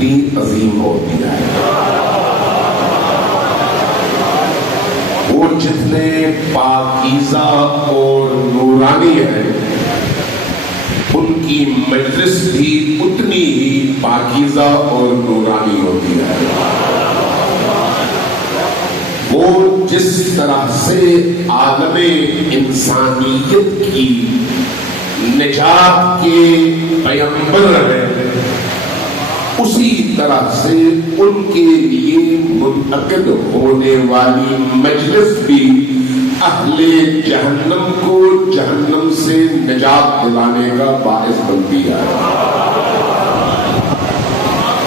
کتنی عظیم ہوتی ہے. وہ جتنے پاکیزہ اور نورانی ہیں ان کی مجلس بھی اتنی ہی پاکیزہ اور نورانی ہوتی ہے. وہ جس طرح سے عالم انسانیت کی نجات کے پیغمبر ہیں اسی طرح سے ان کے لیے منعقد ہونے والی مجلس بھی اہل جہنم کو جہنم سے نجات دلانے کا باعث بنتی ہے.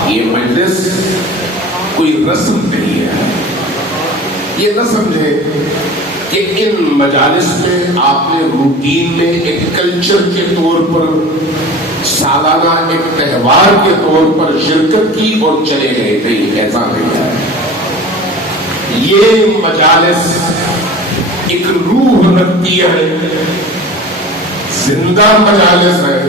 یہ مجلس کوئی رسم نہیں ہے. یہ نہ سمجھے کہ ان مجالس میں آپ نے روٹین میں ایک کلچر کے طور پر سالانہ ایک تہوار کے طور پر شرکت کی اور چلے گئے. نہیں، ایسا نہیں ہے. یہ مجالس ایک روح رکھتی ہے، زندہ مجالس ہے.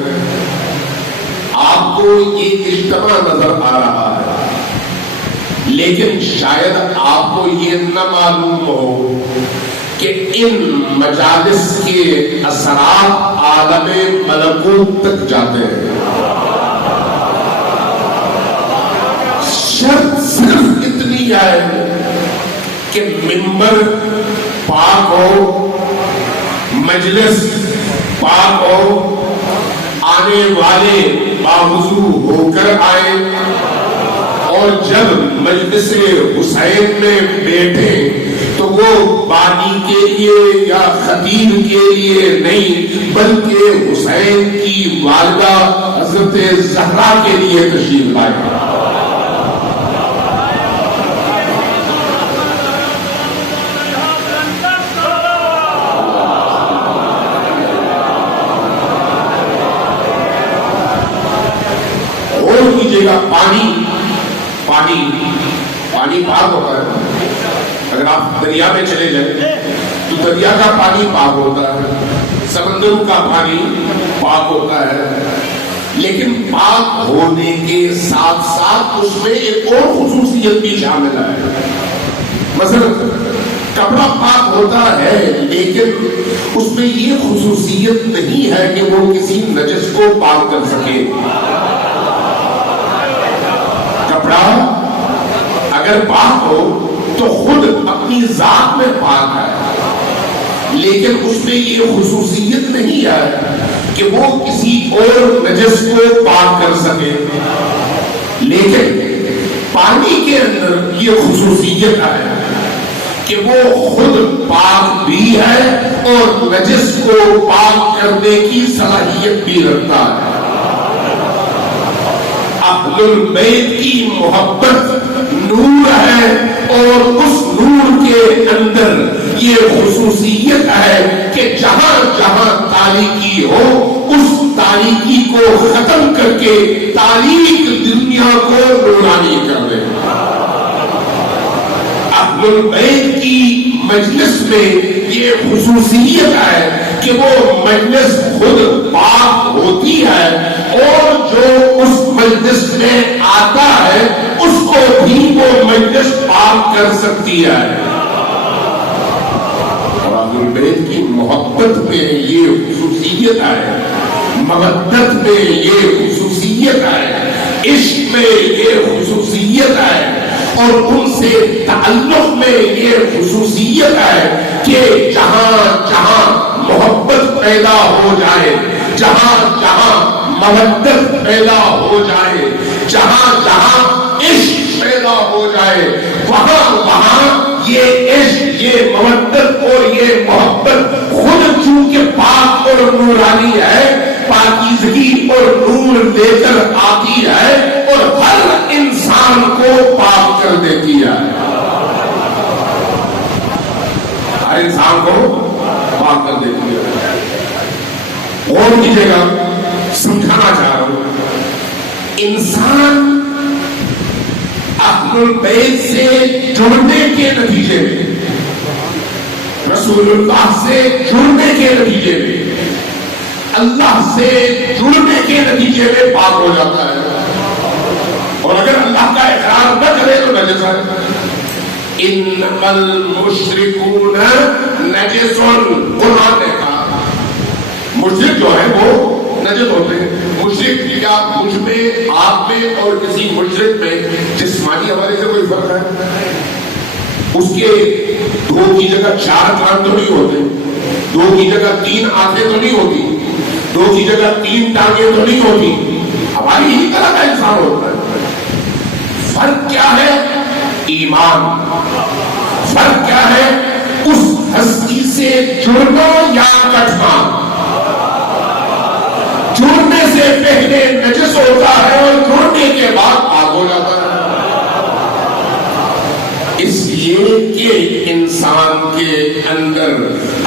آپ کو یہ اجتماع نظر آ رہا ہے لیکن شاید آپ کو یہ نہ معلوم ہو کہ ان مجالس کے اثرات عالم ملکوت تک جاتے ہیں. شرط صرف اتنی ہے کہ ممبر پاک ہو، مجلس پاک ہو، آنے والے باوضو ہو کر آئے، اور جب مجلس حسین میں بیٹھے تو وہ بانی کے لیے یا خطیب کے لیے نہیں بلکہ حسین کی والدہ حضرت زہرا کے لیے تشریف لائے. اور کیجیے گا پانی پاک ہوتا ہے. اگر آپ دریا میں چلے جائیں تو دریا کا پانی پاک ہوتا ہے، سمندروں کا پانی پاک ہوتا ہے، لیکن پاک ہونے کے ساتھ ساتھ اس میں ایک اور خصوصیت بھی شامل ہے. مثلا کپڑا پاک ہوتا ہے لیکن اس میں یہ خصوصیت نہیں ہے کہ وہ کسی نجس کو پاک کر سکے. کپڑا اگر پاک ہو تو خود اپنی ذات میں پاک ہے لیکن اس میں یہ خصوصیت نہیں ہے کہ وہ کسی اور نجس کو پاک کر سکے. لیکن پانی کے اندر یہ خصوصیت ہے کہ وہ خود پاک بھی ہے اور نجس کو پاک کرنے کی صلاحیت بھی رکھتا ہے. اہل البیت کی محبت نور ہے اور اس نور کے اندر یہ خصوصیت ہے کہ جہاں جہاں تاریکی ہو اس تاریکی کو ختم کر کے تاریک دنیا کو نورانی کر دے. اہل البیت کی مجلس میں یہ خصوصیت ہے کہ وہ مجلس خود پاک ہوتی ہے اور جو اس مجلس میں آتا ہے اس کو بھی وہ مجلس پاک کر سکتی ہے. اور اہل البیت کی محبت میں یہ خصوصیت ہے، مودت میں یہ خصوصیت ہے، عشق میں یہ خصوصیت ہے اور ان سے تعلق میں یہ خصوصیت ہے کہ جہاں جہاں محبت پیدا ہو جائے، جہاں جہاں مودت پیدا ہو جائے، جہاں جہاں عشق پیدا ہو جائے، وہاں وہاں یہ عشق، یہ مودت اور یہ محبت خود چونکہ پاک اور نورانی ہے، پاکیزگی اور نور لے کر آتی ہے اور ہر انسان کو پاک کر دیتی ہے. ہر انسان کو پاک کر دیتی ہے. اور کیجیے گا، سمجھانا چاہ رہا ہوں، انسان اہل البیت سے جڑنے کے نتیجے میں، رسول اللہ سے جڑنے کے نتیجے میں، اللہ سے جڑنے کے نتیجے میں پاک ہو جاتا ہے. اور اگر نجس ہے۔ انما المشرکون نجس، قرآن نے کہا مشرک جو ہے وہ نجس ہوتے ہیں۔ مشرک کیا مجھ میں، آپ میں اور کسی مشرک میں جسمانی حوالے سے کوئی فرق ہے؟ اس کے 2 کی جگہ 4 کان تو نہیں ہوتے، 2 کی جگہ 3 آنکھیں تو نہیں ہوتی، 2 کی جگہ 3 ٹانگیں تو نہیں ہوتی، ہماری ہی طرح کا انسان ہوتا ہے۔ فرق کیا ہے؟ ایمان۔ فرق کیا ہے؟ اس ہستی سے جڑنا یا کٹنا۔ جڑنے سے پہلے نجس ہوتا ہے اور جڑنے کے بعد پاک ہو جاتا ہے۔ اس لیے کہ انسان کے اندر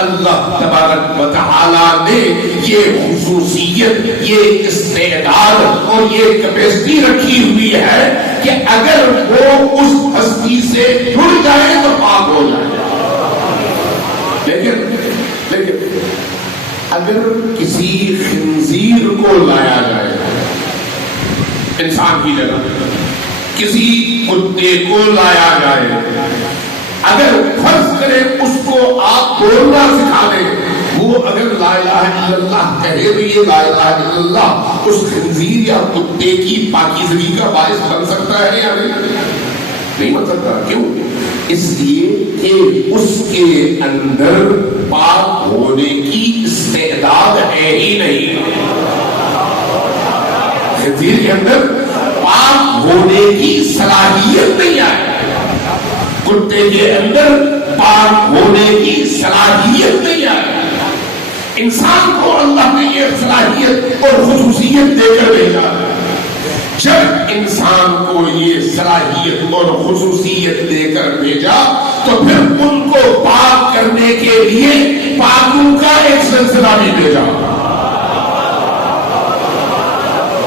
اللہ تبارک و تعالی نے یہ خصوصیت، یہ استعداد اور یہ کیپیسٹی رکھی ہوئی ہے کہ اگر وہ اس ہستی سے جڑ جائے تو پاک ہو جائے۔ لیکن اگر کسی خنزیر کو لایا جائے انسان کی جگہ، کسی کتے کو لایا جائے، اگر فرض کریں اس کو آپ بولنا سکھا دیں، وہ اگر لا الہ الا اللہ کہے تو یہ لا الہ الا اللہ اس خنزیر یا کتے کی پاکیزگی کا باعث بن سکتا ہے یا نہیں بن سکتا؟ کیوں؟ اس لیے کہ اس کے اندر پاک ہونے کی استعداد ہے ہی نہیں۔ خنزیر کے اندر پاک ہونے کی صلاحیت نہیں ہے، کتے کے اندر پاک ہونے کی صلاحیت نہیں ہے۔ انسان کو اللہ نے یہ صلاحیت اور خصوصیت دے کر بھیجا ہے۔ جب انسان کو یہ صلاحیت اور خصوصیت دے کر بھیجا تو پھر ان کو پاک کرنے کے لیے پاکوں کا ایک سلسلہ بھی بھیجا،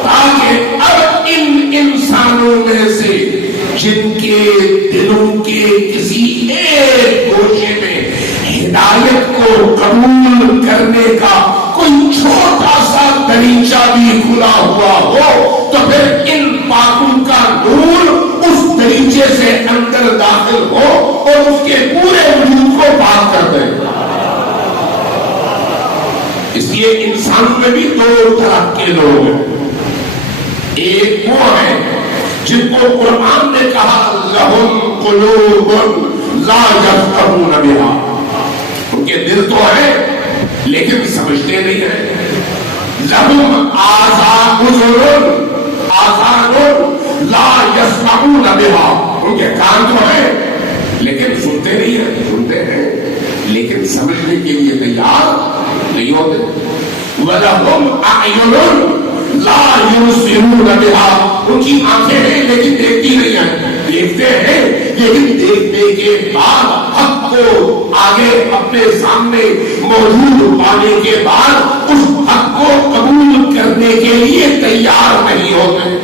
تاکہ اب ان انسانوں میں سے جن کے دلوں کے کسی ایک گوشے میں ہدایت کو قبول کرنے کا کوئی چھوٹا سا دریچہ بھی کھلا ہوا ہو تو پھر ان پاکوں کا نور اس دریچے سے اندر داخل ہو اور اس کے پورے وجود کو پاک کر دے۔ اس لیے انسان میں بھی 2 طرح کے لوگ ہیں۔ ایک وہ ہے جن کو قرآن نے کہا لہم قلوب لا یفقہون بہا، ان کے دل تو ہے لیکن سمجھتے نہیں ہیں۔ لہم آذان لا یسمعون بہا، ان کے کان تو ہیں لیکن سنتے نہیں ہیں، سنتے ہیں لیکن سمجھنے کے لیے تیار نہیں ہوتے۔ وَلَهُمْ أَعْيُنٌ لَا يُبْصِرُونَ بِهَا، ان کی آنکھیں ہیں لیکن دیکھتی نہیں ہیں، دیکھتے ہیں لیکن دیکھنے کے بعد حق کو آگے اپنے سامنے موجود پانے کے بعد اس حق کو قبول کرنے کے لیے تیار نہیں ہوتے۔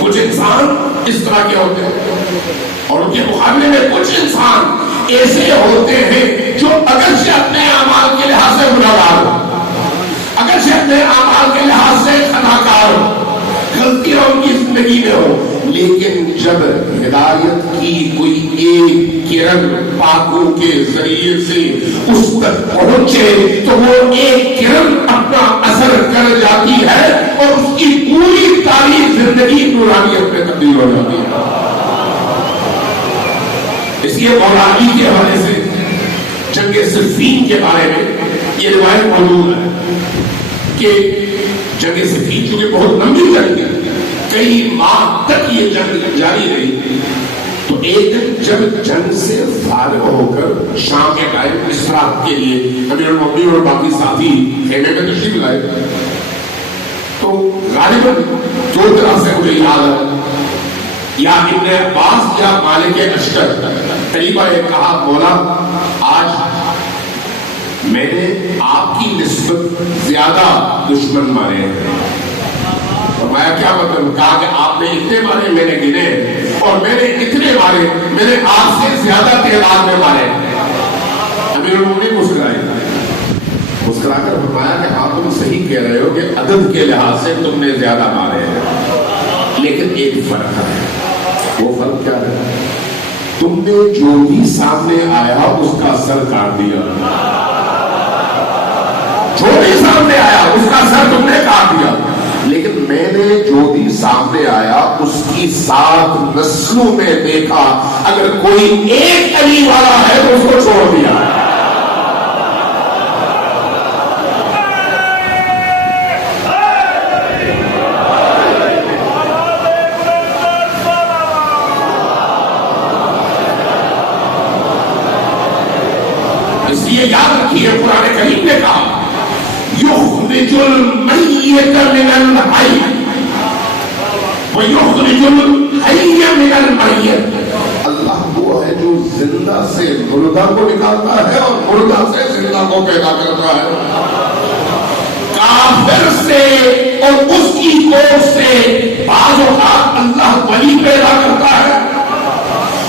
کچھ انسان اس طرح کے ہوتے ہیں اور ان کے مقابلے میں کچھ انسان ایسے ہوتے ہیں جو اگرچہ اپنے اعمال کے لحاظ سے گنہگار ہو، اگرچہ اپنے اعمال کے لحاظ سے خطاکار ہو، غلطیاں ان کی زندگی میں ہو، لیکن جب ہدایت کی کوئی ایک کرن پاکوں کے ذریعے سے اس تک پہنچے تو وہ ایک کرن اپنا اثر کر جاتی ہے اور اس کی پوری تاریخ زندگی نورانیت میں تبدیل ہو جاتی ہے۔ اس لیے مولا علی کے حوالے سے جنگ صفین کے بارے میں یہ روایت موجود ہے کہ جنگ صفین چونکہ بہت لمبی جنگ ہے، کئی ماہ تک یہ جنگ جاری رہی، تو ایک دن جب جنگ سے فارغ ہو کر شام کے ٹائم استراحت کے لیے امیر المومنین اور باقی ساتھی خیمے میں تشریف لائے تو غالباً 2 طرح سے مجھے یاد ہے، یا ابن عباس یا مالک اشتر طریقہ یہ کہا مولا آج میں نے آپ کی نسبت زیادہ دشمن مارے ہیں۔ فرمایا کیا مطلب؟ کہا کہ آپ نے اتنے مارے میں نے گنے اور میں نے اتنے مارے میں نے آپ سے زیادہ تعداد میں مارے۔ امیر المومنین مسکرائے، مسکرا کر فرمایا کہ ہاں تم صحیح کہہ رہے ہو کہ عدد کے لحاظ سے تم نے زیادہ مارے ہیں، لیکن ایک فرق ہے، وہ فرق کیا ہے؟ تم نے جو بھی سامنے آیا اس کا سر کاٹ دیا، جو بھی سامنے آیا اس کا سر تم نے کاٹ دیا، لیکن میں نے جو بھی سامنے آیا اس کی 7 نسلوں میں دیکھا، اگر کوئی ایک علی والا ہے تو اس کو چھوڑ دیا۔ اس لیے یاد رکھیے قرآن کریم نے کہا یخرج المیت من الحی ویخرج الحی من المیت، اللہ وہ ہے جو زندہ سے مردہ کو نکالتا ہے اور مردہ سے زندہ کو پیدا کرتا ہے۔ کافر سے اور اس کی کوکھ سے بعض اوقات اللہ ولی پیدا کرتا ہے،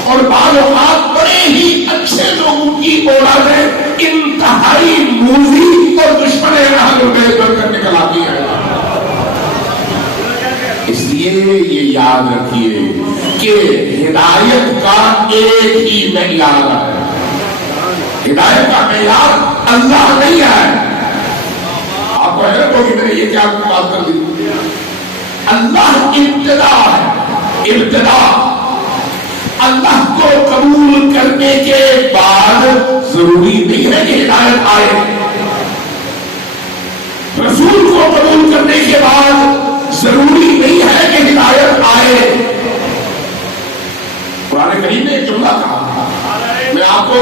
اور بعض اوقات بڑے ہی اچھے لوگوں کی اولادیں انتہائی موذی اور دشمن اہل بیت بن کر نکل آتی ہیں۔ اس لیے یہ یاد رکھیے کہ ہدایت کا ایک ہی معیار ہے، ہدایت کا معیار اللہ نہیں ہے۔ آپ کو حیرت ہوگی میں نے یہ کیا بات کر دی؟ اللہ ابتدا ہے، ابتدا اللہ کو قبول کرنے کے بعد ضروری نہیں ہے کہ ہدایت آئے، رسول کو قبول کرنے کے بعد ضروری نہیں ہے کہ ہدایت آئے۔ قرآن کریم نے ایک جملہ کہا، میں آپ کو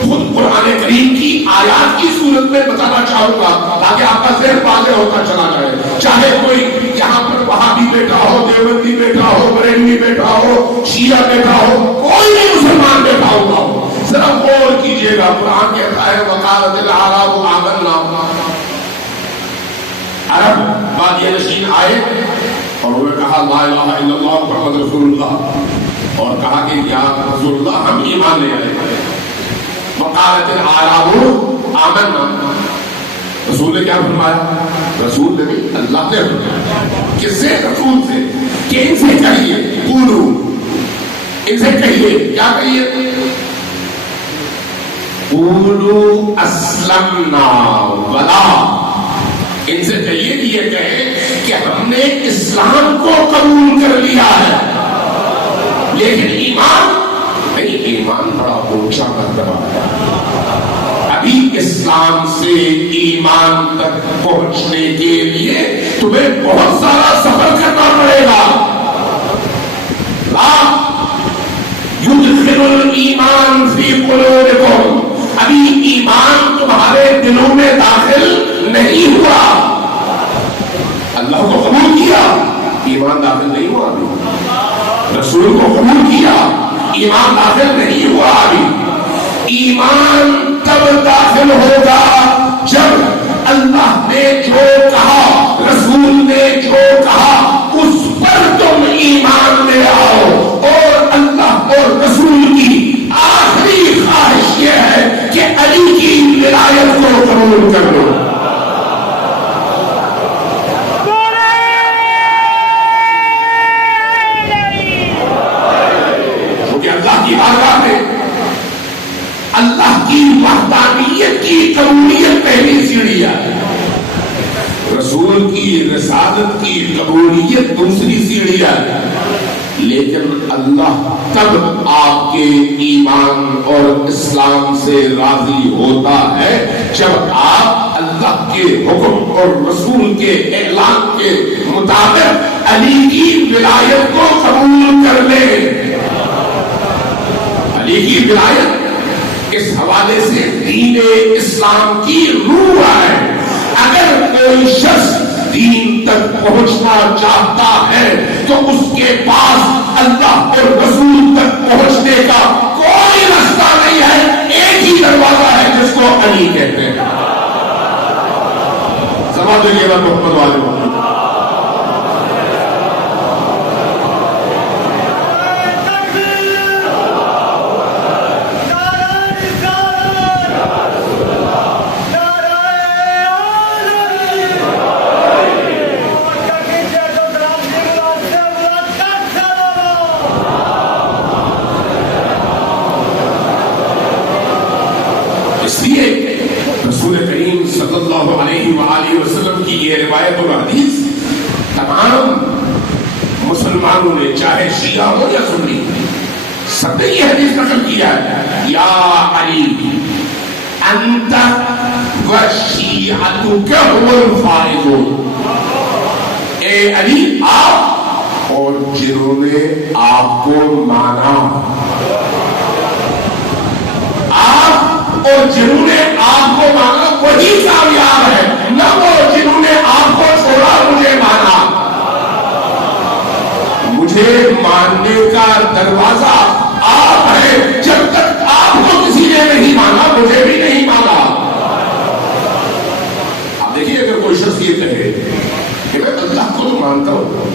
خود قرآن کریم کی آیات کی صورت میں بتانا چاہوں گا تاکہ آپ کا ذہن واضح ہوتا چلا جائے۔ چاہے کوئی یہاں پر وہابی بیٹھا ہو، دیوبندی بیٹھا ہو، بریلوی بیٹھا ہو، شیعہ بیٹھا ہو، کوئی بھی مسلمان بیٹھا ہوگا ہو، ذرا غور کیجئے گا۔ قرآن کہتا ہے وقالت الاعراب آمنا، عرب بادیہ نشین آئے اور انہوں نے کہا لا الہ الا اللہ محمد رسول اللہ، اور کہا کہ یا رسول اللہ ہم ایمان لے آئے۔ وقالت الاعراب آمنا، رسول نے کیا فرمایا؟ رسول نے بھی اللہ نے فرمایا کس سے؟ رسول سے، کہ ان سے کہیے قولو، ان سے کہیے، کیا کہیے؟ قولو اسلمنا ولا، ان سے کہیے کہ یہ کہیں کہ ہم نے اسلام کو قبول کر لیا ہے لیکن ایمان نہیں۔ ایمان بڑا اونچا مرتبہ ہے، ابھی اسلام سے ایمان تک پہنچنے کے لیے تمہیں بہت سارا سفر کرنا پڑے گا۔ لا یدخل الایمان فی قلوبکم، ابھی ایمان تمہارے دلوں میں داخل نہیں ہوا۔ اللہ کو قبول کیا، ایمان داخل نہیں ہوا ابھی، رسول کو قبول کیا، ایمان داخل نہیں ہوا ابھی۔ ایمان تب داخل ہوگا جب اللہ نے جو کہا، رسول نے جو کہا اس پر تم ایمان لے آؤ، اور اللہ اور رسول کی آخری خواہش یہ ہے کہ علی کی ولایت کو قبول کر لو۔ کیونکہ اللہ کی بارگاہ میں اللہ کی وحدانیت کی قبولیت پہلی سیڑھی ہے، رسول کی رسالت کی قبولیت دوسری سیڑھی ہے۔ لیکن اللہ تب آپ کے ایمان اور اسلام سے راضی ہوتا ہے جب آپ اللہ کے حکم اور رسول کے اعلان کے مطابق علی کی ولایت کو قبول کر لیں۔ علی کی ولایت اس حوالے سے دین اسلام کی روح ہے۔ اگر کوئی شخص دین تک پہنچنا چاہتا ہے تو اس کے پاس اللہ اور رسول تک پہنچنے کا کوئی راستہ نہیں ہے، ایک ہی دروازہ ہے جس کو علی کہتے ہیں۔ سمجھ لیجیے گا محمد والے روایت الحدیث تمام مسلمانوں نے چاہے شیعہ ہو یا سنی سب نے یہ حدیث نقل کیا ہے یا علی انت و شیعتک هم الفائزون، اے علی آپ اور جنہوں نے آپ کو مانا، آپ اور جنہوں نے آپ کو مانا وہی کامیاب ہے، نہ وہ جنہوں نے آپ کو چھوڑا مجھے مانا۔ مجھے ماننے کا دروازہ آپ ہے، جب تک آپ کو کسی نے نہیں مانا مجھے بھی نہیں مانا۔ اب دیکھیے اگر کوئی شخص یہ کہے کہ میں اللہ کو تو مانتا ہوں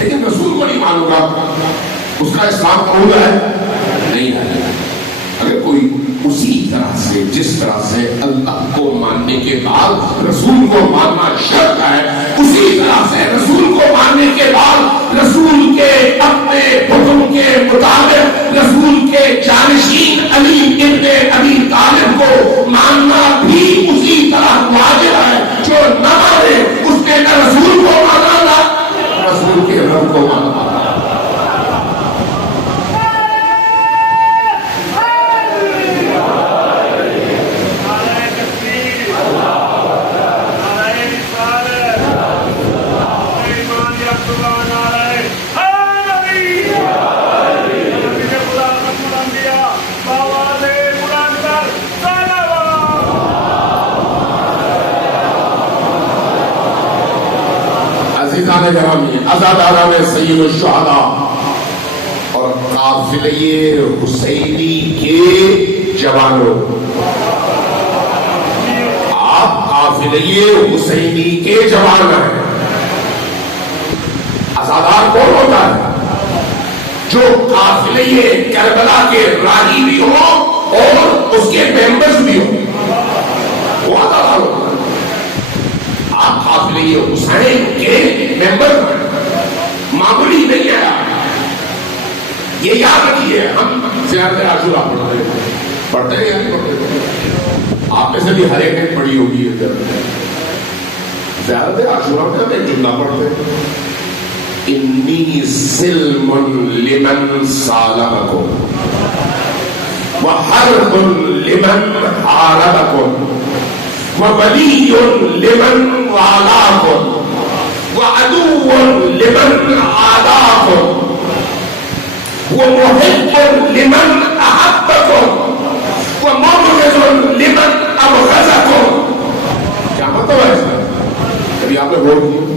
لیکن رسول کو نہیں مانوں گا، اس کا اسلام قبول ہے؟ نہیں ہے۔ اگر کوئی اسی طرح سے جس طرح سے اللہ کو ماننے کے بعد رسول کو ماننا شرط ہے، اسی طرح سے رسول کو ماننے کے بعد رسول کے اپنے حکم کے مطابق رسول کے جانشین علی ابن ابی طالب کو ماننا بھی اسی طرح واجب ہے۔ جو نہ مانے اس نے نہ رسول کو مانا نہ رسول کے رب کو مانا۔ عزادارہ میں سید الشہداء اور قافلے حسینی کے جوانوں، آپ قافلے حسینی کے جوان ہیں۔ عزادار کون ہوتا ہے؟ جو قافلے کربلا کے راہی بھی ہوں اور اس کے ممبرز بھی ہوں، وہ عزادار ہوتا ہے۔ آپ قافلے حسین کے ممبر ہیں، معمولی نہیں ہے۔ یہ یاد رکھیے، ہم زیارت عاشورہ پڑھتے ہیں یا نہیں پڑھتے؟ آپ میں سے بھی ہر ایک نے پڑھی ہوگی ہے۔ زیارت عاشورہ میں ہم ایک جملہ پڑھتے ہیں، انی سلم لمن سالمکم وحرب لمن حاربکم وولی لمن والاکم وعدو لمن عاداکم ومحب لمن احبکم ومبغض لمن ابغضکم۔ کیا مطلب ہے اس میں؟ کبھی آپ نے غور کیا؟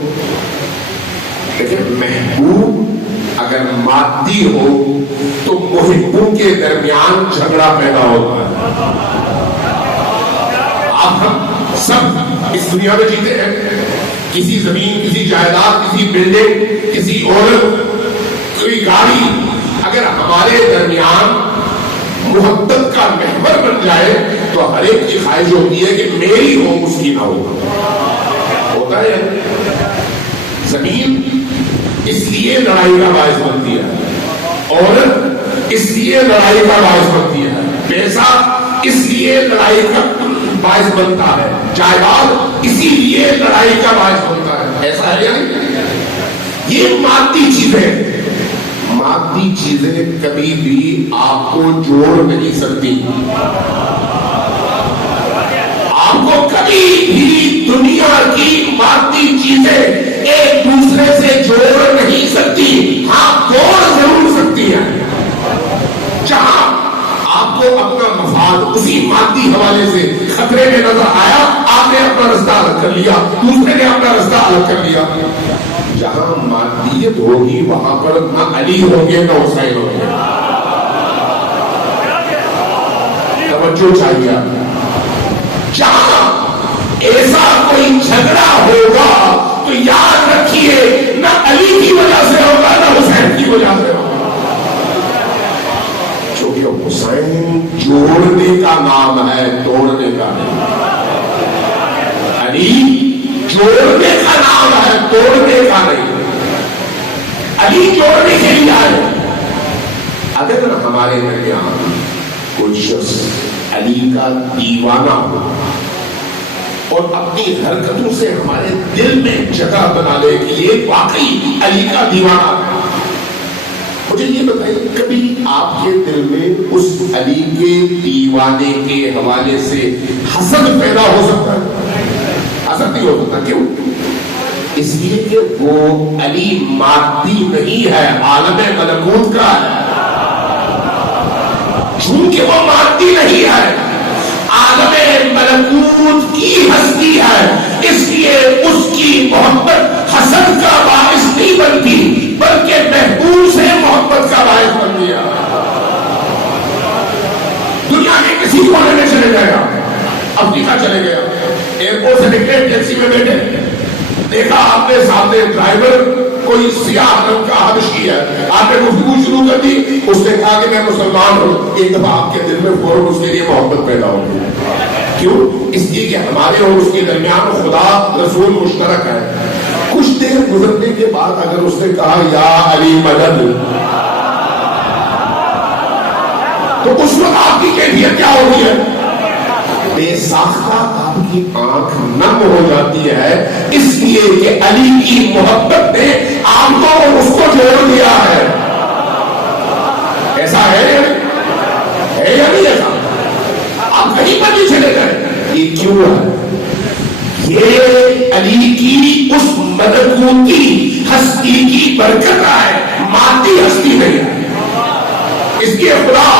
لیکن محبوب اگر مادی ہو تو محبوں کے درمیان جھگڑا پیدا ہوتا ہے۔ آپ ہم سب اس دنیا میں جیتے ہیں، کسی زمین، کسی جائیداد، کسی بلڈنگ، کسی عورت، کوئی گاڑی اگر ہمارے درمیان محبت کا محور بن جائے تو ہر ایک کی خواہش ہوتی ہے کہ میری ہو اس کی نہ ہو۔ ہوتا ہے زمین اس لیے لڑائی کا باعث بنتی ہے، عورت اس لیے لڑائی کا باعث بنتی ہے، پیسہ اس لیے لڑائی کا باعث بنتا ہے، جائیداد اسی لیے لڑائی کا باعث بنتا ہے۔ ایسا ہے یا نہیں؟ یہ مادی چیزیں کبھی بھی آپ کو جوڑ نہیں سکتی۔ آپ کو کبھی بھی دنیا کی مادی چیزیں ایک دوسرے سے جوڑ نہیں سکتی، ہاں توڑ ضرور سکتی ہیں۔ جہاں آپ کو اپنا مفاد اسی مادی حوالے سے خطرے میں نظر آیا، آپ نے اپنا رستہ الگ کر لیا، دوسرے نے اپنا رستہ الگ کر لیا۔ جہاں مادیت ہوگی وہاں پر نہ علی ہوگے نہ حسین ہوگے۔ توجہ چاہیے۔ جہاں ایسا کوئی جھگڑا ہوگا تو یاد رکھیے نہ علی کی وجہ سے ہوگا نہ حسین کی وجہ سے ہوگا۔ چونکہ حسین جوڑنے کا نام ہے، توڑنے کا نہیں۔ علی جوڑنے کا نام ہے، توڑنے کا نہیں۔ علی جوڑنے کے لیے آئے۔ اگر ہمارے درمیان کوئی شخص علی کا دیوانہ ہو، اور اپنی حرکتوں سے ہمارے دل میں جگہ بنا لے کہ یہ واقعی علی کا دیوانہ ہے. مجھے یہ بتائیے کبھی آپ کے دل میں اس علی کے دیوانے کے حوالے سے حسد پیدا ہو سکتا ہے؟ حسد نہیں ہو سکتا. کیوں؟ اس لیے کہ وہ علی مادی نہیں ہے، عالم ملکوت کا ہے. چونکہ وہ مادی نہیں ہے، عالم ملکوت کی ہستی ہے، اس لیے اس کی محبت حسد کا باعث نہیں بنتی بلکہ محبوب سے محبت کا باعث بن گیا. دنیا کے کسی کونے میں چلے گیا، افریقہ چلے گیا، ایئرپورٹ سے نکلے ٹیکسی میں بیٹھے، دیکھا آپ نے سامنے ڈرائیور کوئی سیاہ رنگ کا حبشی ہے، آپ نے گفتگو شروع کر دی، اس نے کہا کہ میں مسلمان ہوں. ایک دفعہ آپ کے دل میں فوراً اس کے لیے محبت پیدا ہوگی. کیوں؟ اس لیے کہ ہمارے اور اس کے درمیان خدا رسول مشترک ہے. کچھ دیر گزرنے کے بعد اگر اس نے کہا یا علی مدد، تو اس وقت آپ کی کیفیت کیا ہوتی ہے؟ بے ساختہ آپ کی آنکھ نم ہو جاتی ہے، اس لیے کہ علی کی محبت نے آپ کو اور اس کو جوڑ دیا ہے. ایسا ہے یا نہیں ایسا؟ آپ کہیں پر نہیں چلے گئے. یہ کیوں ہے؟ یہ علی کی اس ملکوتی ہستی کی برکت ہے، مادی ہستی نہیں ہے. اس لیے خدا،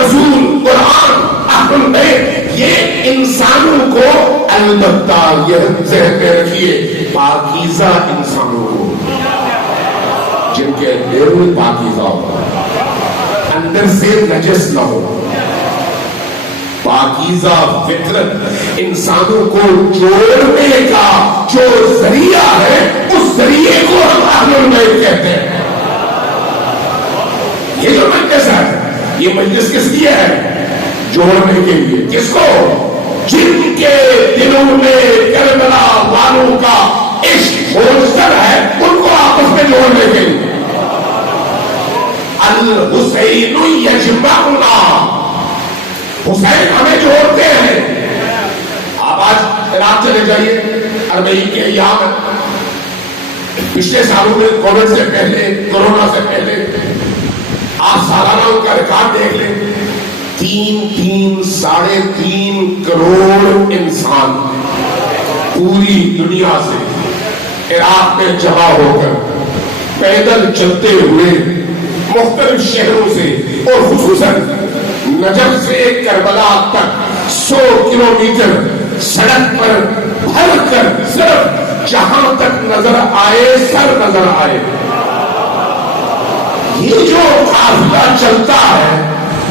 رسول، قرآن، اہل البیت یہ انسانوں کو، البتہ یہ ذہن میں رکھیے، پاکیزہ انسانوں کو، جن کے دل پاکیزہ ہو، اندر سے نجس نہ ہو، پاکیزہ فطرت انسانوں کو جوڑنے کا جو ذریعہ ہے، اس ذریعے کو ہم اہل البیت کہتے ہیں. یہ جو مجلس ہے، یہ مجلس کس لیے ہے؟ جوڑنے کے لیے. کس کو؟ جن کے دلوں میں کربلا والوں کا عشق مشترک ہے، ان کو آپس میں جوڑنے کے لیے. الحسین یجمعنا، حسین ہمیں جوڑتے ہیں. آپ آج عراق چلے جائیے، اربعین کے ایام پچھلے سالوں میں کووڈ سے پہلے، کورونا سے پہلے آپ سالانہ ان کا ریکارڈ دیکھ لیں. 3.5 کروڑ انسان پوری دنیا سے عراق میں جمع ہو کر پیدل چلتے ہوئے مختلف شہروں سے اور خصوصاً نجف سے کربلا تک 100 کلومیٹر سڑک پر بھر کر صرف جہاں تک نظر آئے سر نظر آئے. یہ جو قافلہ چلتا ہے،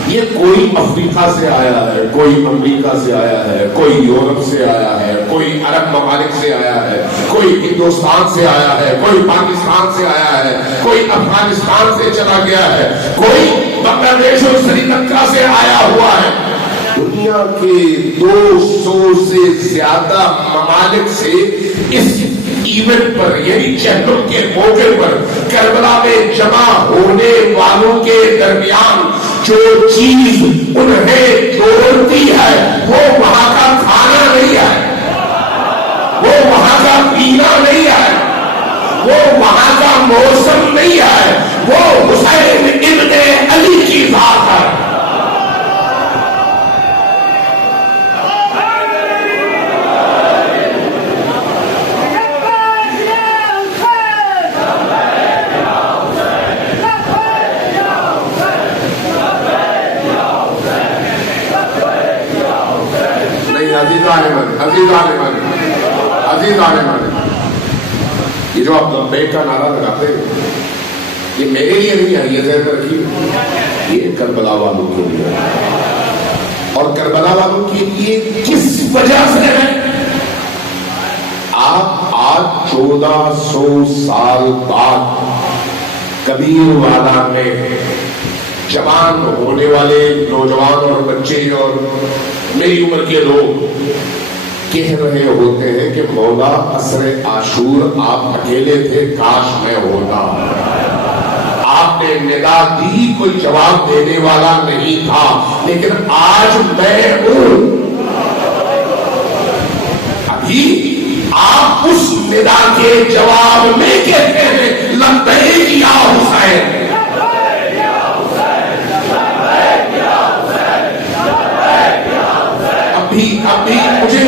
یہ کوئی افریقہ سے آیا ہے، کوئی امریکہ سے آیا ہے، کوئی یورپ سے آیا ہے، کوئی عرب ممالک سے آیا ہے، کوئی ہندوستان سے آیا ہے، کوئی پاکستان سے آیا ہے، کوئی افغانستان سے چلا گیا ہے، کوئی بنگلہ دیش اور سری لنکا سے آیا ہوا ہے. دنیا کے 200 سے زیادہ ممالک سے اس ایونٹ پر، یعنی چہلم کے موقع پر کربلا میں جمع ہونے والوں کے درمیان جو چیز انہیں جوڑتی ہے وہ وہاں کا کھانا نہیں ہے، وہ وہاں کا پینا نہیں ہے، وہ وہاں کا موسم نہیں ہے، وہ حسین ابن علی کی ذات ہے. یہ جو آپ لبیک کا نعرہ لگاتے ہیں، یہ میرے لیے نہیں ہے، یہ ذہن میں رکھیے، یہ کربلا والوں کے لیے. اور کربلا والوں کے لیے کس وجہ سے ہے؟ آپ آج 1400 سال بعد کبیر والا میں جوان ہونے والے نوجوان اور بچے اور میری عمر کے لوگ کہہ رہے ہوتے ہیں کہ مولا عصر عاشور آپ اکیلے تھے، کاش میں ہوتا. آپ نے ندا دی، کوئی جواب دینے والا نہیں تھا، لیکن آج میں ہوں. اب ابھی آپ اس ندا کے جواب میں کہتے ہیں لبیک یا حسین. ابھی مجھے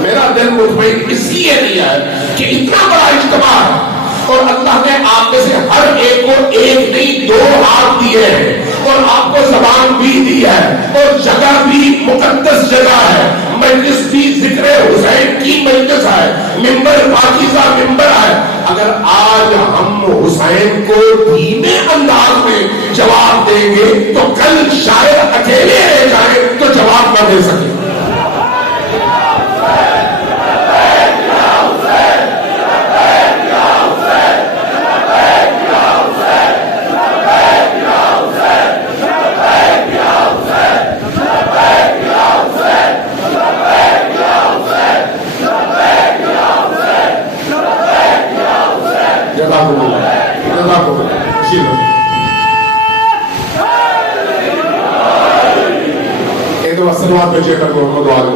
میرا دل مطمئن اس لیے نہیں ہے کہ اتنا بڑا اجتماع ہے اور اللہ نے آپ میں سے ہر ایک کو ایک نہیں 2 ہاتھ دیے ہیں اور آپ کو زبان بھی دی ہے اور جگہ بھی مقدس جگہ ہے, مجلس بھی ذکر حسین کی مجلس ہے, ممبر پاکیزہ ممبر ہے. اگر آج ہم حسین کو دھیمے انداز میں جواب دیں گے تو کل شاید اکیلے رہ جائیں تو جواب نہ دے سکیں. سلوات بھیجے کر محمد والے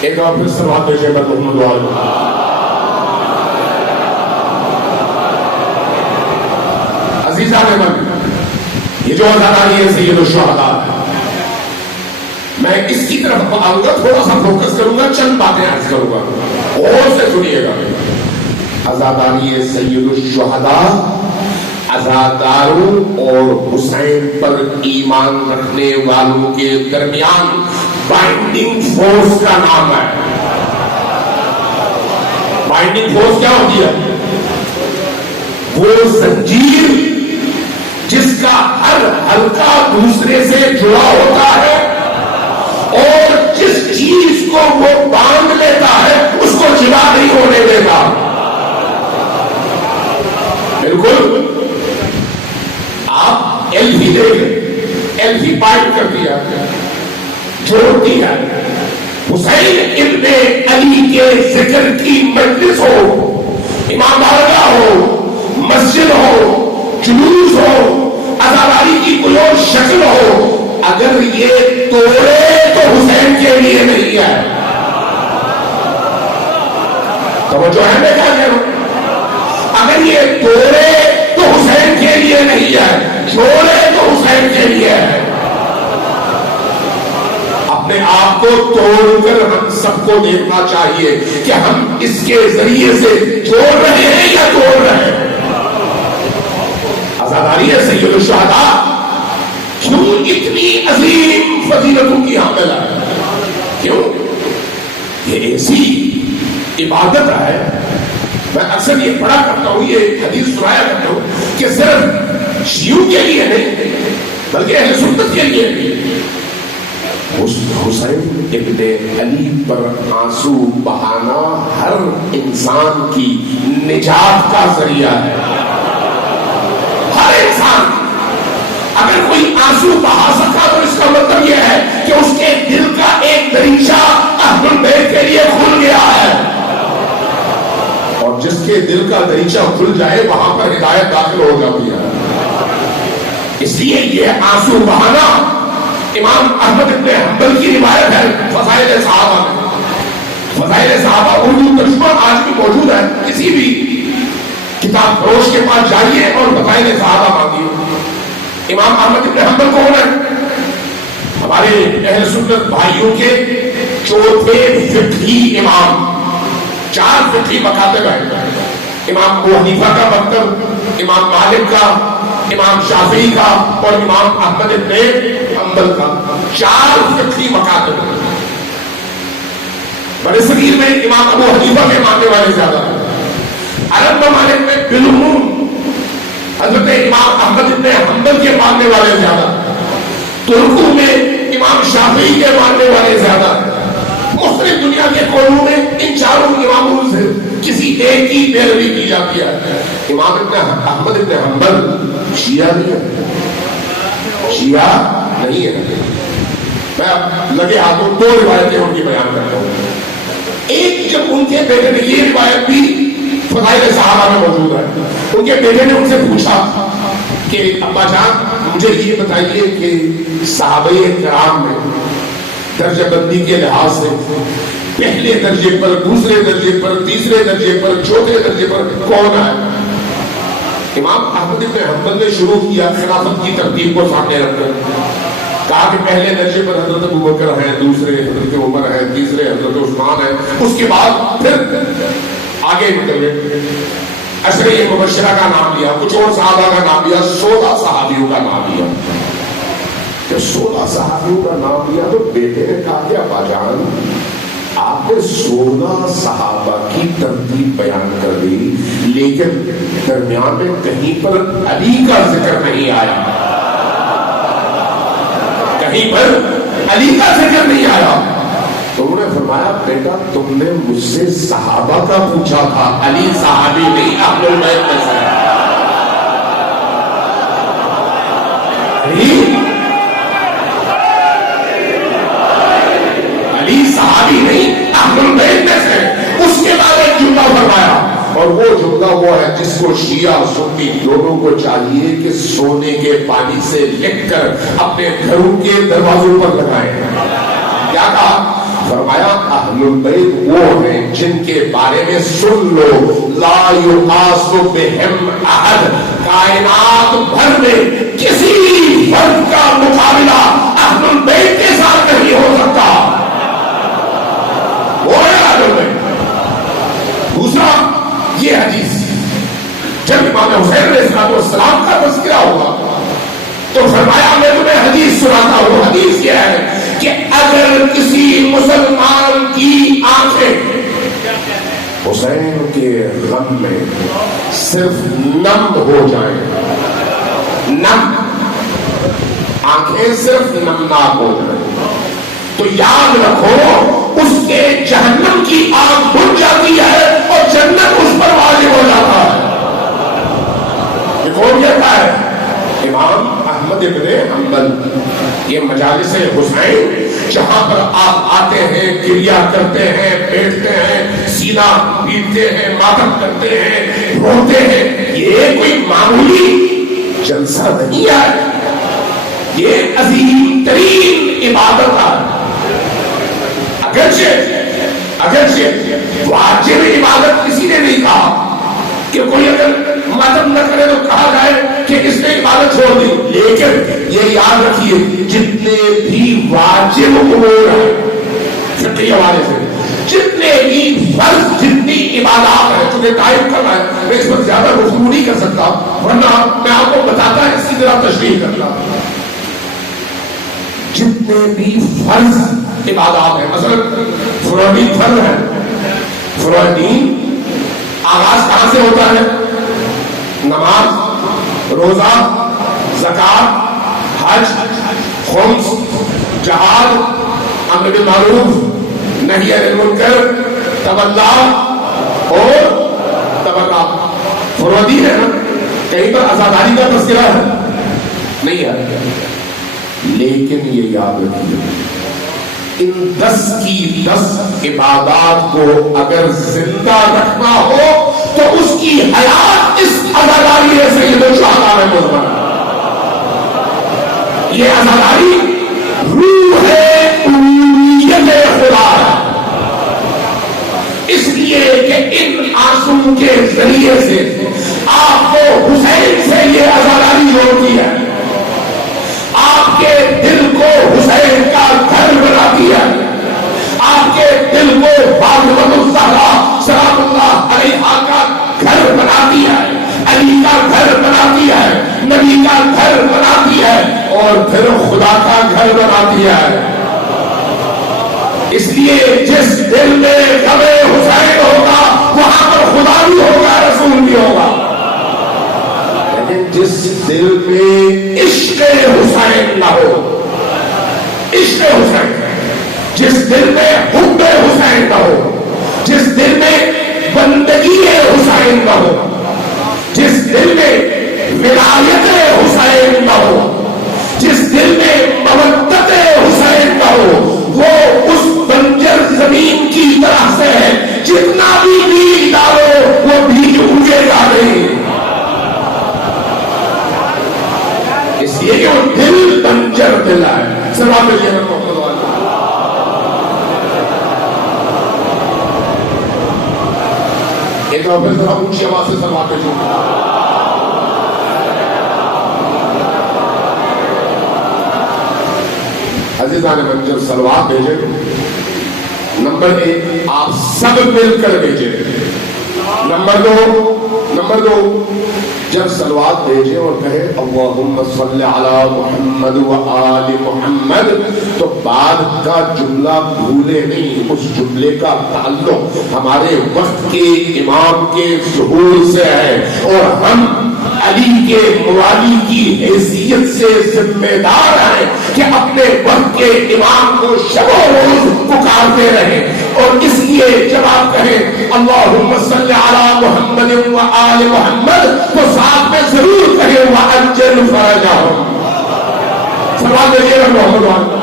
ایک بار پھر سلوات بھیجے کر محمد والے. عزیزان من, یہ جو اداکاری ہے سید الشہداء ہے, میں اس کی طرف آؤں گا, تھوڑا سا فوکس کروں گا, چند باتیں عرض کروں گا, اور سے سنیے گا. عزاداری سید الشہداء عزاداروں اور حسین پر ایمان رکھنے والوں کے درمیان بائنڈنگ فورس کا نام ہے. بائنڈنگ فورس کیا ہوتی ہے؟ وہ زنجیر جس کا ہر حلقہ دوسرے سے جڑا ہوتا ہے اور جس چیز کو وہ باندھ لیتا ہے اس کو جدا نہیں ہونے دیتا. بالکل آپ ایل بھی دے گئے, ایل بھی پائپ کر دیا, جوڑ دیا. حسین ابن علی کے ذکر کی مجلس ہو, امام بارگاہ ہو, مسجد ہو, جلوس ہو, عزاداری کی کوئی اور شکل ہو, اگر یہ توڑے تو حسین کے لیے نہیں ہے. توجہ ہے میں کیا کہہ رہا ہوں؟ اگر یہ توڑے تو حسین کے لیے نہیں ہے, چھوڑے تو حسین کے لیے ہے. اپنے آپ کو توڑ کر ہم سب کو دیکھنا چاہیے کہ ہم اس کے ذریعے سے جوڑ رہے ہیں یا توڑ رہے ہیں. عزاداری ہے سید الشہداء کیوں اتنی عظیم فضیلتوں کی حامل ہے؟ کیوں؟ یہ ایسی عبادت ہے, میں اکثر یہ پڑھا کرتا ہوں, یہ حدیث سنایا کرتا ہوں کہ صرف شیعوں کے لیے نہیں بلکہ اہل سنت کے لیے بھی. حسین ابن علی پر آنسو بہانا ہر انسان کی نجات کا ذریعہ ہے. ہر انسان اگر کوئی آنسو بہا سکا تو اس کا مطلب یہ ہے کہ اس کے دل کا ایک دریچہ اہل بیت کے لیے کھل گیا ہے, اور جس کے دل کا دریچہ کھل جائے وہاں پر ہدایت داخل ہو جاتی ہے. اس لیے یہ آنسو بہانا امام احمد ابن حنبل کی روایت ہے فضائل صحابہ میں. فضائل صحابہ اردو ترجمہ آج بھی موجود ہے, کسی بھی کتاب فروش کے پاس جائیے اور فضائل صحابہ مانگیے. امام احمد ابن حنبل کون ہے؟ ہمارے اہل سنت بھائیوں کے چوتھے فقہی امام, 4 فقہی مکاتب ہیں. امام ابو حنیفہ کا مکتب, امام مالک کا, امام شافعی کا اور امام احمد ابن حنبل کا, 4 فقہی مکاتب. بڑے صغیر میں امام ابو حنیفہ کے ماننے والے زیادہ ہیں. عرب ممالک میں بالعموم حضرت امام احمد ابن حنبل کے ماننے والے زیادہ. ترکوں میں امام شافعی کے ماننے والے زیادہ. مختلف دنیا کے کونوں میں ان 4 اماموں سے کسی ایک کی پیروی کی جاتی ہے. امام ابن احمد ابن حنبل شیعہ نہیں ہے, شیعہ نہیں ہے. میں لگے ہاتھوں 2 روایتیں ان کی بیان کرتا ہوں. ایک جب ان کے بیٹے نے, یہ روایت بھی فضائل صحابہ میں موجود ہے, ان کے بیٹے نے ان سے پوچھا کہ ابا جان مجھے یہ بتائیے کہ صحابہ کرام میں درجہ بندی کے لحاظ سے پہلے درجے پر، دوسرے درجے پر، تیسرے درجے پر، چوتھے درجے پر کون ہے؟ امام احمد بن حنبل نے شروع کیا خلافت کی ترتیب کو سامنے رکھ کر، کہا کہ پہلے درجے پر حضرت ابوبکر ہیں، دوسرے حضرت عمر ہیں، تیسرے حضرت عثمان ہیں، اس کے بعد پھر آگے نکلے عشرہ مبشرہ کا نام لیا، کچھ اور صحابہ کا نام لیا، 16 صحابیوں کا نام لیا۔ جب 16 صحابیوں کا نام لیا تو بیٹے نے کہا کہ ابا جان آپ نے 16 صحابہ کی ترتیب بیان کر دی، لیکن درمیان میں کہیں پر علی کا ذکر نہیں آیا، کہیں پر علی کا ذکر نہیں آیا۔ تو انہوں نے فرمایا بیٹا تم نے مجھ سے صحابہ کا پوچھا تھا، علی صحابی نہیں، اہل البیت میں سے علی صحابی نہیں، اہل البیت میں سے۔ اس کے بعد ایک جملہ فرمایا، اور وہ جملہ وہ ہے جس کو شیعہ سنی دونوں کو چاہیے کہ سونے کے پانی سے لکھ کر اپنے گھروں کے دروازوں پر لگائیں۔ کیا کہا؟ فرمایا اہل البیت وہ ہیں جن کے بارے میں سن لو لا یقاس بہم احد، کائنات بھر میں کسی فرد کا مقابلہ اہل البیت کے ساتھ نہیں ہو سکتا، وہ ہے اہل البیت۔ دوسرا یہ حدیث جب امام حسین علیہ السلام کا تذکرہ ہوا تو فرمایا میں تمہیں حدیث سناتا ہوں۔ حدیث یہ ہے کہ اگر کسی مسلمان کی آنکھیں حسین کے غم میں صرف نم ہو جائیں، نم آنکھیں صرف نمناک ہو جائیں، تو یاد رکھو اس کے جہنم کی آنکھ بجھ جاتی ہے اور جنت اس پر واجب ہو جاتا ہے۔ یہ کون کہتا ہے؟ امام احمد بن حنبل۔ یہ مجالس حسین جہاں پر آپ آتے ہیں، کریا کرتے ہیں، بیٹھتے ہیں، سینہ پیٹتے ہیں، ماتم کرتے ہیں، روتے ہیں، یہ کوئی معمولی جلسہ نہیں ہے، یہ عظیم ترین عبادت ہے۔ اگرچہ واجب عبادت کسی نے نہیں کہا کہ کوئی اگر ماتم نہ کرے تو کہا جائے کہ اس نے عبادت چھوڑ دی، لیکن یہ یاد رکھیے جتنے بھی واجب امور ہیں فقہی حوالے سے، جتنے بھی فرض، جتنی عبادات ہیں، چونکہ ٹائم کم ہے میں اس پر زیادہ گفتگو نہیں کر سکتا، ورنہ میں آپ کو بتاتا اس کی طرح تشریح کرتا۔ جتنے بھی فرض عبادات ہیں، مثلا فروضی فرض ہے، فروضی آغاز کہاں سے ہوتا ہے؟ نماز، روزہ، زکات، حج، خمس، جہاد، امر بالمعروف، نہی عن المنکر، تولا اور تبرع، فروضی ہے نا؟ کہیں پر عزاداری کا تذکرہ ہے نہیں ہے، لیکن یہ یاد رکھیے ان 10 کی 10 عبادات کو اگر زندہ رکھنا ہو تو اس کی حیات اس عزاداری ہے سید الشہداء میں مضمن۔ یہ عزاداری روح الوہیت خدا ہے، اس لیے کہ ان آنسو کے ذریعے سے آپ کو حسین سے یہ عزاداری جوڑتی ہے، آپ کے دل کو حسین کا گھر بناتی ہے، آپ کے دل کو فاطمہ الزہرا سلام اللہ علیہا کا گھر بناتی ہے، علی کا گھر بناتی ہے، نبی کا گھر بناتی ہے، اور پھر خدا کا گھر بناتی ہے۔ اس لیے جس دل میں غم حسین ہوگا وہاں پر خدا بھی ہوگا، رسول بھی ہوگا، لیکن جس دل میں عشق حسین نہ ہو، عشق حسین، جس دل میں حب حسین نہ ہو، جس دل میں بندگی حسین نہ ہو، جس دل میں ولایت حسین نہ ہو، جس دل میں مودت حسین نہ ہو، وہ اس بنجر زمین کی دفعہ پھر ذرا اونچی آواز سے صلوات بھیجو. عزیزان من جب صلوات بھیجیں نمبر 1 آپ سب مل کر بھیجیں. نمبر دو جب صلوات بھیجیں اور کہیں اللہم صلی علی محمد و آل محمد تو بعد کا جملہ بھولے نہیں. اس جملے کا تعلق ہمارے وقت کے امام کے ظہور سے ہے اور ہم علی کے موالی کی حیثیت سے ذمہ دار ہیں کہ اپنے وقت کے امام کو شب و روز پکارتے رہیں. اور اس لیے جب آپ کہیں اللہم صلی علی محمد و آل محمد تو ساتھ میں ضرور کہیں وَأَجِّلْ فَرَجَهُمْ. سوال دیجیے گا محمد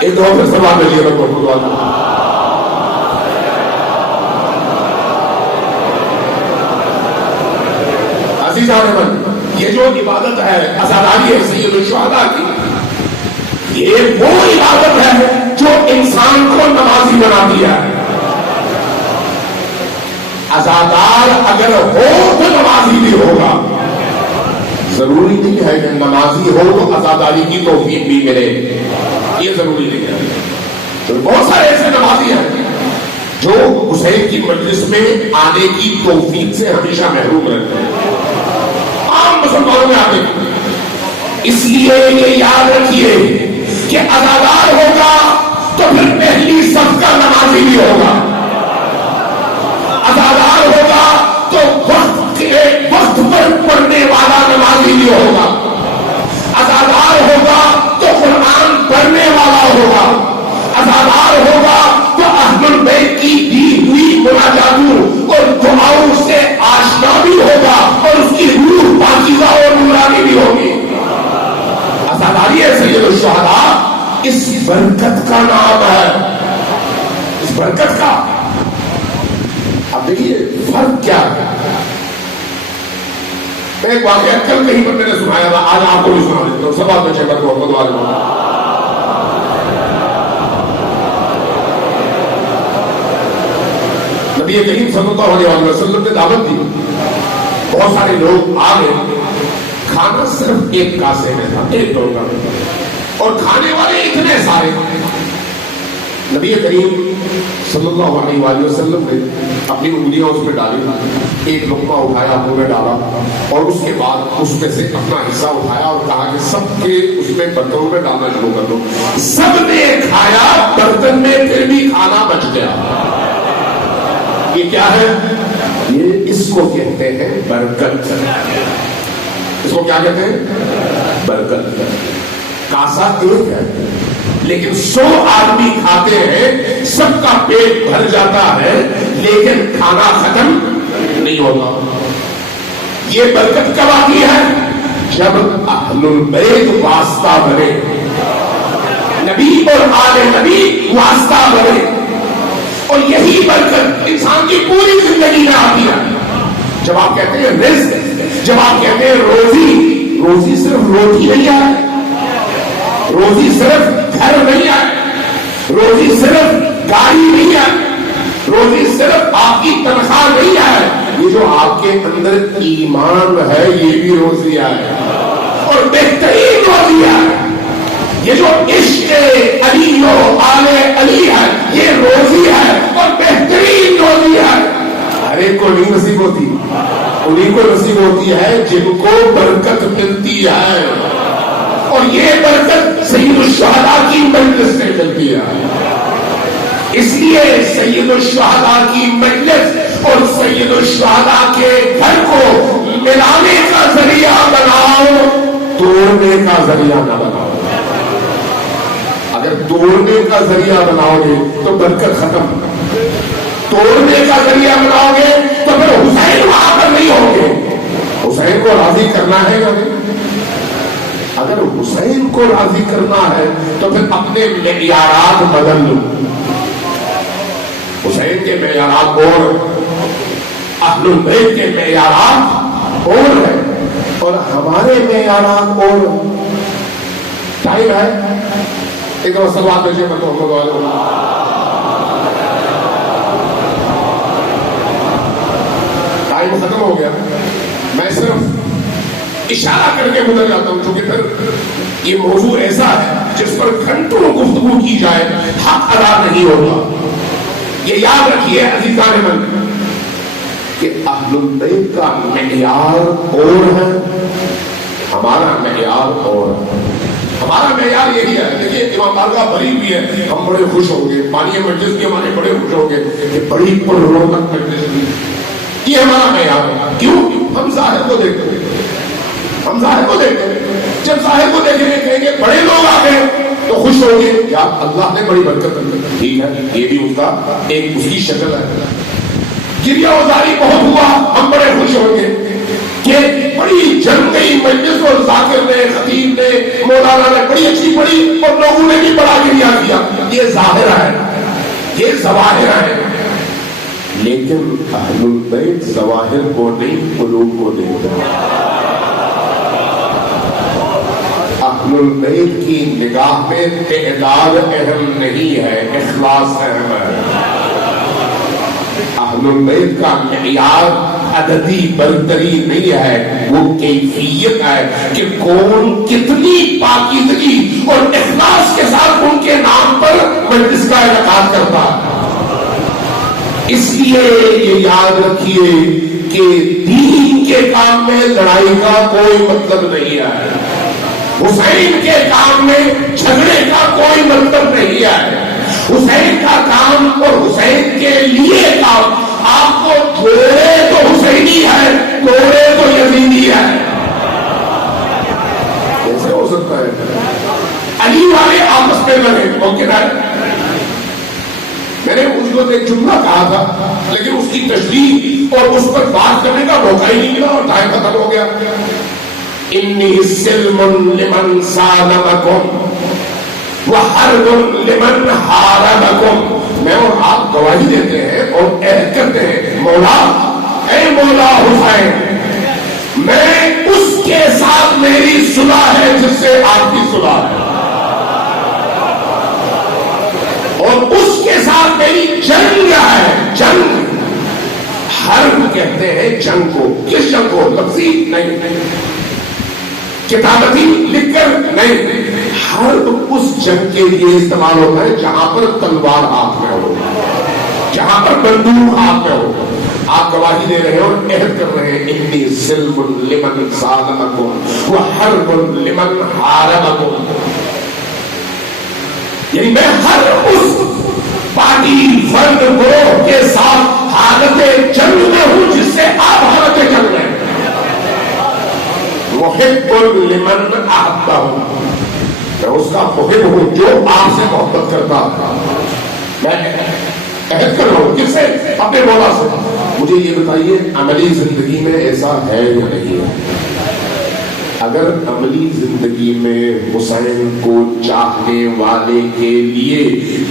ایک دو پھر سوال دیجیے گا محمد. عزیزان من یہ جو عبادت ہے عزاداری ہے سید الشہداء کی، یہ وہ عبادت ہے جو انسان کو نمازی بناتی ہے. عزادار اگر ہو تو نمازی بھی ہوگا. ضروری نہیں ہے کہ نمازی ہو تو عزاداری کی توفیق بھی ملے، یہ ضروری نہیں ہے. تو بہت سارے ایسے نمازی ہیں جو حسین کی مجلس میں آنے کی توفیق سے ہمیشہ محروم رہتے ہیں، عام مسلمانوں میں آنے کی. اس لیے یہ یاد رکھیے کہ عزادار ہوگا تو پھر پہلی صف کا نمازی بھی ہوگا. عزادار ہوگا تو وقت پر پڑھنے والا نمازی بھی ہوگا. عزادار ہوگا تو قرآن پڑھنے والا ہوگا. عزادار ہوگا تو اہل البیت کی دی ہوئی مناجاتوں اور دعاؤں سے آشنا بھی ہوگا اور اس کی روح پاکیزہ اور نورانی بھی ہوگی. عزاداری ہے سید الشہداء اس برکت کا نام ہے، اس برکت کا. اب دیکھیے فرق کیا ہے. ایک واقعہ کل کہیں پر میں نے سنایا تھا، آج آپ کو بھی سنا دیتا ہوں. سب آپ میں چیک محمد والے نبی کریم صلی اللہ علیہ وسلم نے دعوت دی. بہت سارے لوگ آ گئے. کھانا صرف ایک کاسے میں تھا، ایک لوگ کا، اور کھانے والے اتنے سارے. نبی کریم صلی اللہ علیہ وسلم نے اپنی انگلیاں اس میں ڈالی، ایک لقمہ اٹھایا منہ میں ڈالا اور اس کے بعد اس میں سے اپنا حصہ اٹھایا اور کہا کہ سب کے اس میں برتنوں میں ڈالنا شروع کر دو. سب نے کھایا، برتن میں پھر بھی کھانا بچ گیا. یہ کیا ہے؟ یہ اس کو کہتے ہیں برکت. اس کو کیا کہتے ہیں؟ برکت. کاسا ایک ہے لیکن 100 آدمی کھاتے ہیں، سب کا پیٹ بھر جاتا ہے لیکن کھانا ختم نہیں ہوتا. یہ برکت کب آتی ہے؟ جب اہل البیت واسطہ بنے، نبی اور آل نبی واسطہ بنے. اور یہی برکت انسان کی پوری زندگی میں آتی ہے. جب آپ کہتے ہیں رزق، جب آپ کہتے ہیں روزی، روزی صرف روٹی نہیں ہے، روزی صرف گھر نہیں ہے، روزی صرف گاڑی نہیں ہے، روزی صرف آپ کی تنخواہ نہیں ہے. یہ جو آپ کے اندر ایمان ہے یہ بھی روزی ہے اور بہترین روزی ہے. یہ جو عشق علی و آل علی ہے یہ روزی ہے اور بہترین روزی ہے. ہر ایک کو نہیں نصیب ہوتی، انہیں کو نصیب ہوتی ہے جن کو برکت ملتی ہے. اور یہ برکت سید الشہداء کی مجلس سے ملتی ہے. اس لیے سید الشہداء کی مجلس اور سید الشہداء کے گھر کو ملانے کا ذریعہ بناؤ، توڑنے کا ذریعہ نہ بناؤ. اگر توڑنے کا ذریعہ بناؤ گے تو برکت ختم، توڑنے کا ذریعہ بناؤ گے تو پھر حسین وہاں پر نہیں ہوں گے. حسین کو راضی کرنا ہے یا نہیں؟ اگر حسین کو راضی کرنا ہے تو پھر اپنے معیارات بدل لو. حسین کے معیارات اور اہل البیت کے معیارات اور ہیں اور ہمارے معیارات اور. ٹائم ہے ایک اور سوال بھیجیے ٹائم ختم ہو گیا. میں صرف اشارہ کر کے گزر جاتا ہوں چونکہ پھر یہ موضوع ایسا ہے جس پر گھنٹوں گفتگو کی جائے حق ادا نہیں ہوتا. یہ یاد رکھیے عزیزان من کہ اہل البیت کا معیار اور ہے, ہمارا معیار اور ہے. ہمارا معیار یہی ہے. دیکھیے امام بارگاہ بھری ہوئی ہے, ہم بڑے خوش ہوں گے, بانی مجلس کے ہمارے بڑے خوش ہوں گے کہ بڑی پررونق مجلس ہوئی. یہ ہمارا معیار ہے. کیوں؟ ہم ظاہر کو دیکھتے ہیں, ہم ظاہر کو دیکھتے ہیں. جب ظاہر کو دیکھیں گے کہیں گے بڑے لوگ آ گئے تو خوش ہوں گے, کیا اللہ نے بڑی برکت دی. ٹھیک ہے, یہ بھی اس کا ایک اس کی شکل ہے. گریہ وزاری بہت ہوا, ہم بڑے خوش ہوں گے کہ بڑی جم گئی مجلس اور ذاکر نے, خطیب نے, مولانا نے بڑی اچھی پڑھی اور لوگوں نے بھی بڑا گریہ کیا. یہ ظاہر ہے, یہ ظواہر ہے. لیکن اہل البیت ظواہر کو نہیں قلوب کو دیکھتے ہیں. اہل البیت کی نگاہ میں تعداد اہم نہیں ہے, اخلاص اہم ہے. اہل البیت کا معیار عددی برتری نہیں ہے, وہ کیفیت ہے کہ کون کتنی پاکیزگی اور اخلاص کے ساتھ ان کے نام پر مجلس کا انعقاد کرتا ہے. اس لیے یہ یاد رکھیے کہ دین کے کام میں لڑائی کا کوئی مطلب نہیں ہے, حسین کے کام میں جھگڑے کا کوئی مطلب نہیں ہے. حسین کا کام اور حسین کے لیے کام, آپ کو توڑے تو حسینی ہے, توڑے تو یزیدی ہے. کیسے ہو سکتا ہے؟ علی والے آپس میں لڑے, ممکن ہے. میں نے اس وقت ایک جملہ کہا تھا لیکن اس کی تشریح اور اس پر بات کرنے کا موقع ہی نہیں ملا اور ٹائم ختم ہو گیا. انی سلم لمن سالمکم وحرب لمن حاربکم. میں اور آپ گواہی دیتے ہیں اور عہد کرتے ہیں, مولا, اے مولا حسین, میں اس کے ساتھ میری صلح ہے جس سے آپ کی صلح ہے, اور اس کے ساتھ میری جنگ ہے. جنگ حرب کہتے ہیں جنگ کو. کس جنگ کو؟ لفظی نہیں, کتابتی لکھ کر نہیں. حرب اس جنگ کے لیے استعمال ہوتا ہے جہاں پر تلوار ہاتھ میں ہو, جہاں پر بندوق ہاتھ میں ہو. آپ گواہی دے رہے ہیں اور عہد کر رہے ہیں, انی سلم لمن سالمکم وحرب لمن حاربکم. یعنی میں ہر اس پارٹی فرد گروہ کے ساتھ حالت جنگ میں ہوں جس سے آپ حالت جنگ میں. محب لمن احبہ, میں اس کا محب ہوں جو آپ سے محبت کرتا. میں عہد کر رہا ہوں کس سے؟ اپنے مولا سے. مجھے یہ بتائیے عملی زندگی میں ایسا ہے یا نہیں ہے؟ اگر عملی زندگی میں حسین کو چاہنے والے کے لیے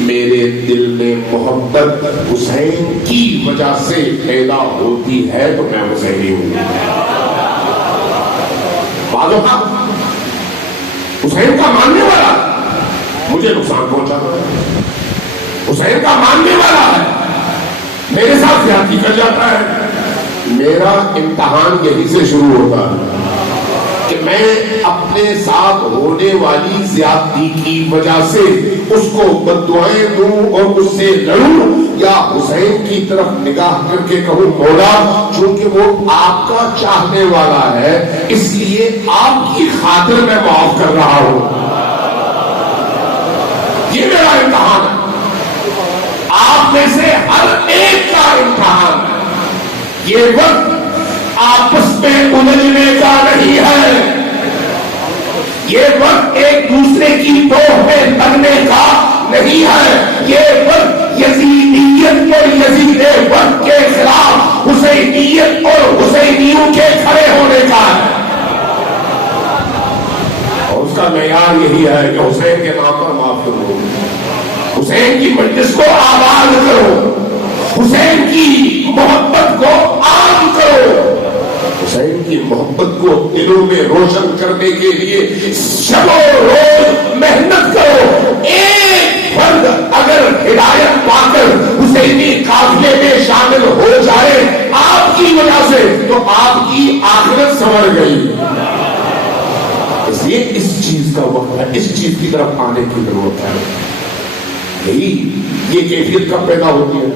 میرے دل میں محبت حسین کی وجہ سے پیدا ہوتی ہے تو میں حسینی ہوں. حسین کا ماننے والا مجھے نقصان پہنچاتا ہے, حسین کا ماننے والا ہے میرے ساتھ زیادتی کر جاتا ہے. میرا امتحان یہی سے شروع ہوتا ہے کہ میں اپنے ساتھ ہونے والی زیادتی کی وجہ سے اس کو بددعائیں دوں اور اس سے لڑوں, یا حسین کی طرف نگاہ کر کے کہوں مولا چونکہ وہ آپ کا چاہنے والا ہے اس لیے آپ کی خاطر میں معاف کر رہا ہوں. یہ میرا امتحان ہے, آپ میں سے ہر ایک کا امتحان ہے. یہ وقت آپس میں الجھنے کا نہیں ہے, یہ وقت ایک دوسرے کی توہ میں لگنے کا نہیں ہے. یہ وقت یزیدیت اور یزید وقت کے خلاف حسینیت اور حسینیوں کے کھڑے ہونے کا ہے. اور اس کا معیار یہی ہے کہ حسین کے نام پر معاف کرو, حسین کی مجلس کو آباد کرو, حسین کی محبت کو عام کرو. حسین کی محبت کو دلوں میں روشن کرنے کے لیے شب و روز محنت کرو. ایک فرد اگر ہدایت پا کر حسینی قافلے میں شامل ہو جائے آپ کی وجہ سے تو آپ کی آخرت سنور گئی. اس لیے اس چیز کا وقت ہے, اس چیز کی طرف آنے کی ضرورت ہے. یہی یہ کیفیت کب پیدا ہوتی ہے,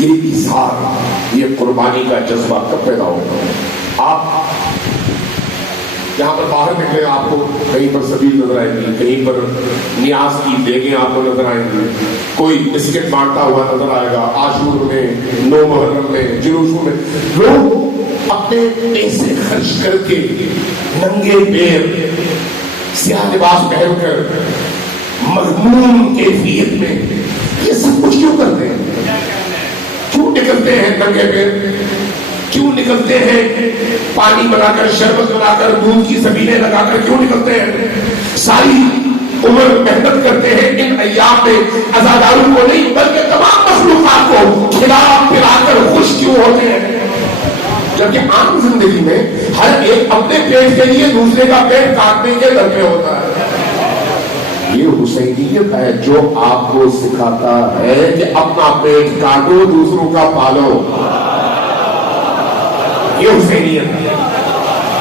یہ اظہار, یہ قربانی کا جذبہ کب پیدا ہوتا ہے. آپ یہاں پر باہر نکلے آپ کو کہیں پر سبیل نظر آئیں گی, کہیں پر نیاز کی دیگیں آپ کو نظر آئیں گی, کوئی بسکٹ بانٹتا ہوا نظر آئے گا, عاشور میں, 9 محرم میں, جلوسوں میں. لوگ اپنے پیسے خرچ کر کے ننگے پیر سیاہ لباس پہن کر مغموم کیفیت میں یہ سب کچھ کیوں کرتے ہیں؟ کیوں نکلتے ہیں ننگے پیر؟ کیوں نکلتے ہیں پانی بنا کر, شربت بنا کر, دودھ کی سبیلیں لگا کر کیوں نکلتے ہیں؟ ساری عمر محنت کرتے ہیں ان ایام میں عزاداروں کو نہیں بلکہ تمام مخلوقات کو کھلا پلا کر خوش کیوں ہوتے ہیں؟ جبکہ عام زندگی میں ہر ایک اپنے پیٹ کے لیے دوسرے کا پیٹ کاٹنے کے در پہ ہوتا ہے. یہ حسینیت ہے جو آپ کو سکھاتا ہے کہ اپنا پیٹ کاٹو, دوسروں کا پالو. یہ حسینیت ہے,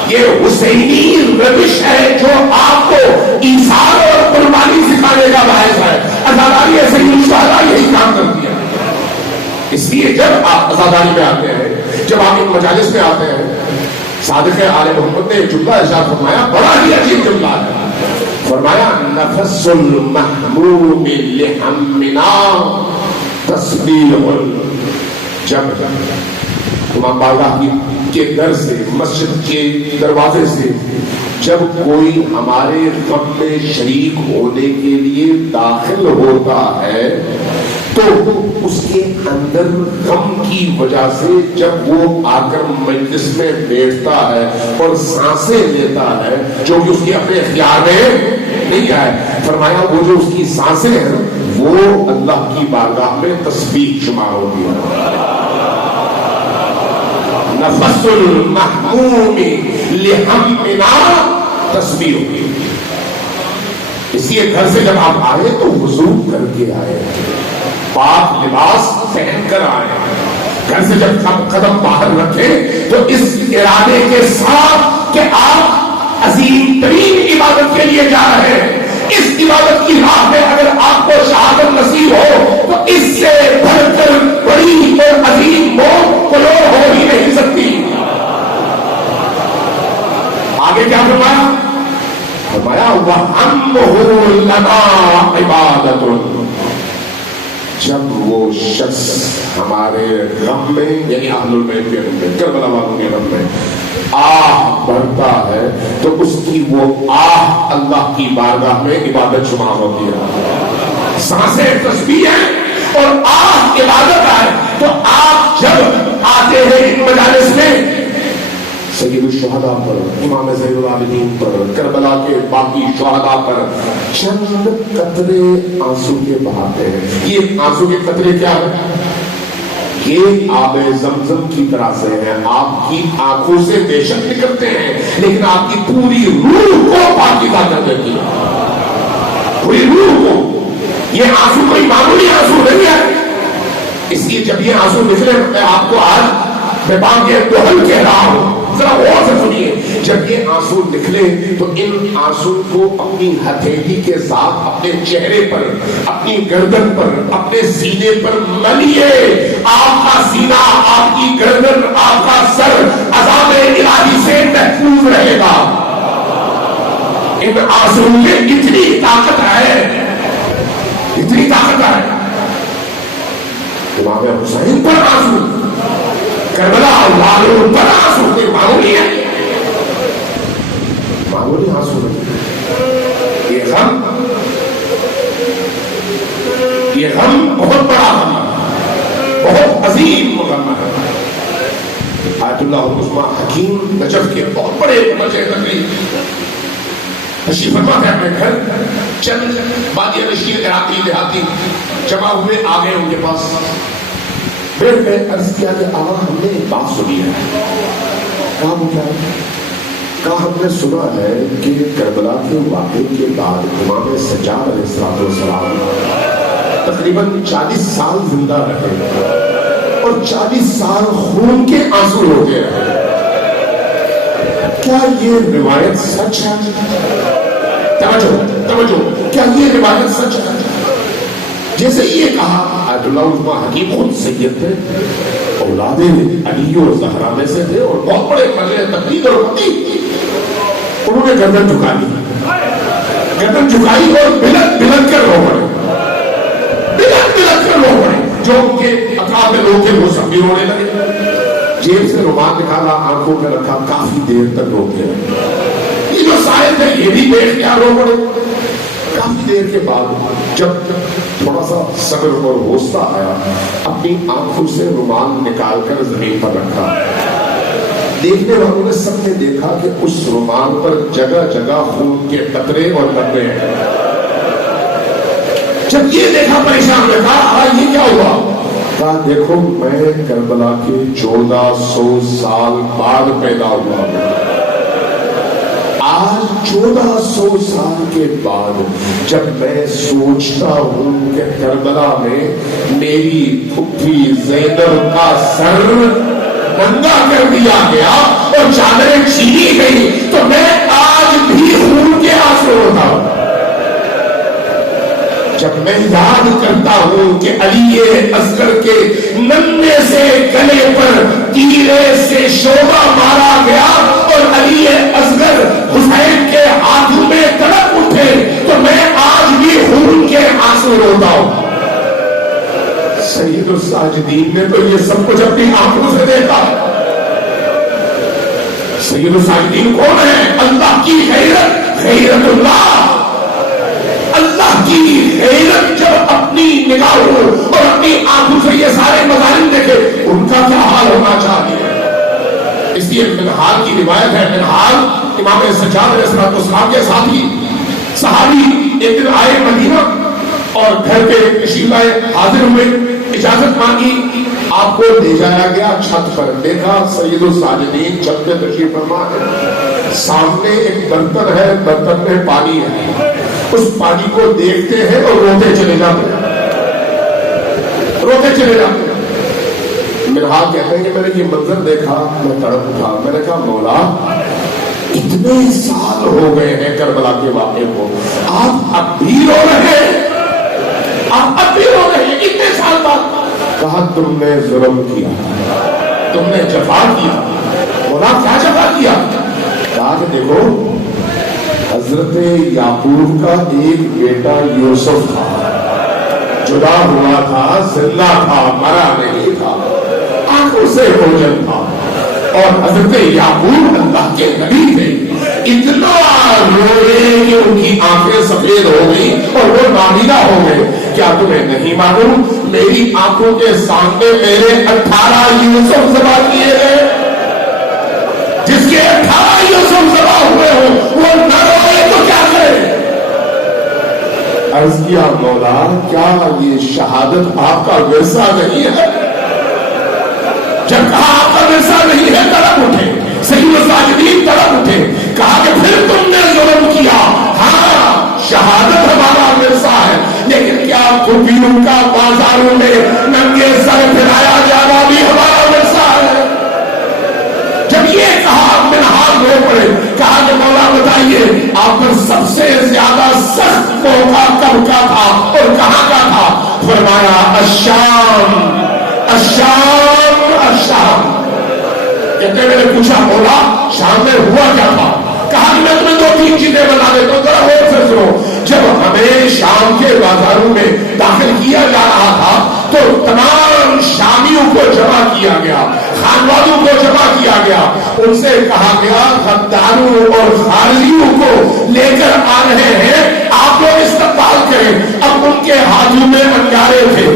یہ حسینی روش ہے جو آپ کو ایثار اور قربانی سکھانے کا باعث ہے. عزاداری ایسے ہی یہی کام کرتی ہے. اس لیے جب آپ عزاداری میں آتے ہیں, جب آپ ان مجالس میں آتے ہیں, صادق آل محمد نے جملہ ارشاد فرمایا, بڑا ہی عجیب جملہ ہے. فرمایا نفس المحموم لحمنا تسبیح. جب امام بارگاہ کے در سے, مسجد کے دروازے سے جب کوئی ہمارے غم میں شریک ہونے کے لیے داخل ہوتا ہے تو اس کے اندر غم کی وجہ سے جب وہ آ کر مجلس میں بیٹھتا ہے اور سانسیں لیتا ہے جو کہ اس کے اپنے اختیار میں نہیں آئے, فرمایا وہ جو اس کی سانسیں ہیں وہ اللہ کی بارگاہ میں تسبیح شمار ہوتی ہے. نفس المحموم لحمنا تسبیح ہوتی. اس لیے گھر سے جب آپ آئے تو وضو کر کے آئے, پاک لباس پہن کر آئے. گھر سے جب قدم باہر رکھے تو اس ارادے کے ساتھ کہ آپ عظیم ترین عبادت کے لیے جا رہے ہیں, اس عبادت کی راہ میں اگر آپ کو شہادت نصیب ہو تو اس سے بڑھ کر بڑی اور عظیم موت کوئی ہو ہی نہیں سکتی. آگے کیا فرمایا؟ فرمایا وَأَنَّهُ لَنَا عِبَادَةٌ. جب وہ شخص ہمارے غم میں یعنی اہل البیت کے غم میں, کربلا والوں کے غم میں آہ بھرتا ہے تو اس کی وہ آہ اللہ کی بارگاہ میں عبادت شمار ہوتی ہے. سانسیں تسبیح ہے اور آہ عبادت ہے. تو آپ جب آتے ہیں ان مجالس میں سید الشہداء پر, امام زین العابدین پر, کربلا کے باقی شہداء پر چند قطرے آنسو کے بہاتے ہیں. یہ آنسو کے قطرے کیا ہے؟ یہ آب زمزم کی طرح سے ہیں. آپ کی آنکھوں سے بے شک نکلتے ہیں لیکن آپ کی پوری روح کو پاکیزہ کر دیتی ہے, پوری روح کو. یہ آنسو کوئی معمولی آنسو نہیں ہے. اس لیے جب یہ آنسو نکلے, میں آپ کو آج میں بانگ کے دوہل کہہ رہا ہوں, ذرا غور سے سنیے. جب یہ آنسو نکلے تو ان آنسو کو اپنی ہتھیلی کے ساتھ اپنے چہرے پر, اپنی گردن پر, اپنے سینے پر ملیے. آپ کا سینہ, آپ کی گردن, آپ کا سر عذاب الہی سے محفوظ رہے گا. ان آنسو میں اتنی طاقت ہے, اتنی طاقت ہے. امام حسین پر آنسو, کربلا والوں پر آنسو, کوئی معمولی ہے؟ معمولی آنسو نہیں. یہ غم بہت بڑا غم ہے, بہت عظیم غم ہے. آیت اللہ عثمان حکیم نجف کے بہت بڑے مرجع تقریر تشریف فرما ہے اپنے گھر. چند بادیہ نشین عراقی دیہاتی جمع ہوئے, آ گئے ان کے پاس. پھر میں عرض کیا کہ آقا ہم نے ایک بات سنی ہے. کہا وہ کیا ہے؟ کہا ہم نے سنا ہے کہ کربلا کے واقعے کے بعد امام سجاد علیہ السلام تقریباً 40 سال زندہ رہے اور 40 سال خون کے آنسو ہوتے رہے. کیا یہ روایت سچ ہے؟ توجہ کیا یہ روایت سچ ہے؟ جیسے یہ کہا آیت اللہ عثمان حکیم خود سید تھے، اولاد علی اور زہرا میں سے تھے اور بہت بڑے مرے تقلید اور خطیب. انہوں نے گردن جھکا لی، گردن جھکائی اور بلند بلند کر رو پڑے، بلند بلند کر رو پڑے. جو ان کے اطراف میں لوگ تھے وہ سب بھی رونے لگے. جیب سے رومال نکالا، آنکھوں میں رکھا، کافی دیر تک روتے رہے. یہ جو سائل تھے یہ بھی دیکھ کیا رو پڑے. کافی دیر کے بعد جب تھوڑا سا صبر اور حوصلہ آیا، اپنی آنکھوں سے رومال نکال کر زمین پر رکھا. دیکھنے والوں نے سب نے دیکھا کہ اس رومال پر جگہ جگہ خون کے قطرے اور قطرے ہیں. جب یہ دیکھا پریشان نے کہا یہ کیا ہوا؟ کہا دیکھو میں کربلا کے 1400 سال بعد پیدا ہوا ہوں. آج 1400 سال کے بعد جب میں سوچتا ہوں کہ کربلا میں میری پھپھی زینب کا سر ننگا کر دیا گیا اور چادریں چھینی گئی تو میں آج بھی خون کے آنسو روتا ہوں. جب میں یاد کرتا ہوں کہ علی اصغر کے ننھے سے گلے پر تیرے سے شعبہ مارا گیا اور علی اصغر حسین کے ہاتھوں میں تڑپ اٹھے تو میں آج بھی خون کے آنسو روتا ہوں. سید الساجدین نے تو یہ سب کچھ اپنی آنکھوں سے دیکھا. سید الساجدین کون ہے؟ اللہ کی غیرت، غیرت اللہ. اللہ کی غیرت جب اپنی نگاہوں اور اپنی آنکھوں سے یہ سارے مظاہر دیکھے ان کا کیا حال ہونا چاہیے. اس لیے منہال کی روایت ہے، منہال امام سجاد علیہ السلام کے ساتھی صحابی ایک دن آئے مدینہ اور گھر پہ تشریف لائے، حاضر ہوئے، اجازت مانگی، آپ کو لے جایا گیا چھت پر. دیکھا سید الساجدین چھت پہ تشریف فرما ہے، سامنے ایک برتن ہے، برتن میں پانی ہے، اس پانی کو دیکھتے ہیں اور روتے چلے جاتے ہیں، روتے چلے جاتے ہیں. منہال کہتے ہیں کہ میں نے یہ منظر دیکھا، میں تڑپ اٹھا. میں نے کہا مولا اتنے سال ہو گئے ہیں کربلا کے واقعے کو، آپ اب بھی رو رہے ہیں، آپ اب بھی رو رہے ہیں اتنے سال بعد. کہا تم نے ظلم کیا، تم نے جفا کیا. مولا کیا جفا کیا؟ کہا کہ دیکھو حضرت یعقوب کا ایک بیٹا یوسف تھا، جدا ہوا تھا، زندہ تھا، مرا نہیں تھا، آنکھوں سے اوجھل تھا. اور حضرت یعقوب اللہ کے نبی تھے، اتنا روئے کہ ان کی آنکھیں سفید ہو گئی اور وہ نابینا ہو گئے. کیا تمہیں نہیں معلوم میری آنکھوں کے سامنے میرے 18 یوسف ذبح کیے گئے؟ جس کے 18 یوسف ذبح ہوئے ہوں وہ نہ روئے تو کیا کرے؟ عرض کیا مولا کیا یہ شہادت آپ کا ورثہ نہیں ہے؟ جب کہا آپ کا ورثہ نہیں ہے تڑپ اٹھے سید الساجدین، تڑپ اٹھے. کہا کہ پھر تم نے ظلم کیا. ہاں شہادت ہمارا ورثہ ہے، لیکن کیا پھپھیوں کا بازاروں میں ننگے سر پھرایا جانا بھی ہمارا ورثہ ہے؟ جب یہ کہا منہال رو پڑے. کہا کہ مولا بتائیے آپ پر سب سے زیادہ سخت موقع کب کا تھا اور کہاں کا تھا؟ فرمایا الشام، الشام، الشام. کہتے میں نے پوچھا مولا شام میں ہوا کیا تھا؟ کہا کہ میں تمہیں 2-3 چیزیں بتا دیتا ہوں، ذرا غور سے سنو. جب ہمیں شام کے بازاروں میں داخل کیا جا رہا تھا تو تمام شامیوں کو جمع کیا گیا، خانوادوں کو جمع کیا گیا. ان سے کہا گیا غداروں اور خارجیوں کو لے کر آ رہے ہیں، آپ لوگ استقبال کریں. اب ان کے ہاتھوں میں انگارے تھے،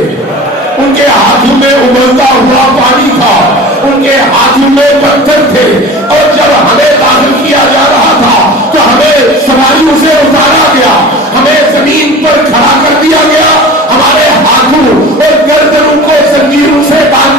ان کے ہاتھوں میں ابلتا ہوا پانی تھا، ان کے ہاتھوں میں پتھر تھے. اور جب ہمیں داخل کیا جا رہا تھا تو ہمیں سواریوں سے اتارا گیا، ہمیں زمین پر کھڑا کر دیا گیا، ہمارے ہاتھوں اور گردنوں کو زنجیروں سے باندھ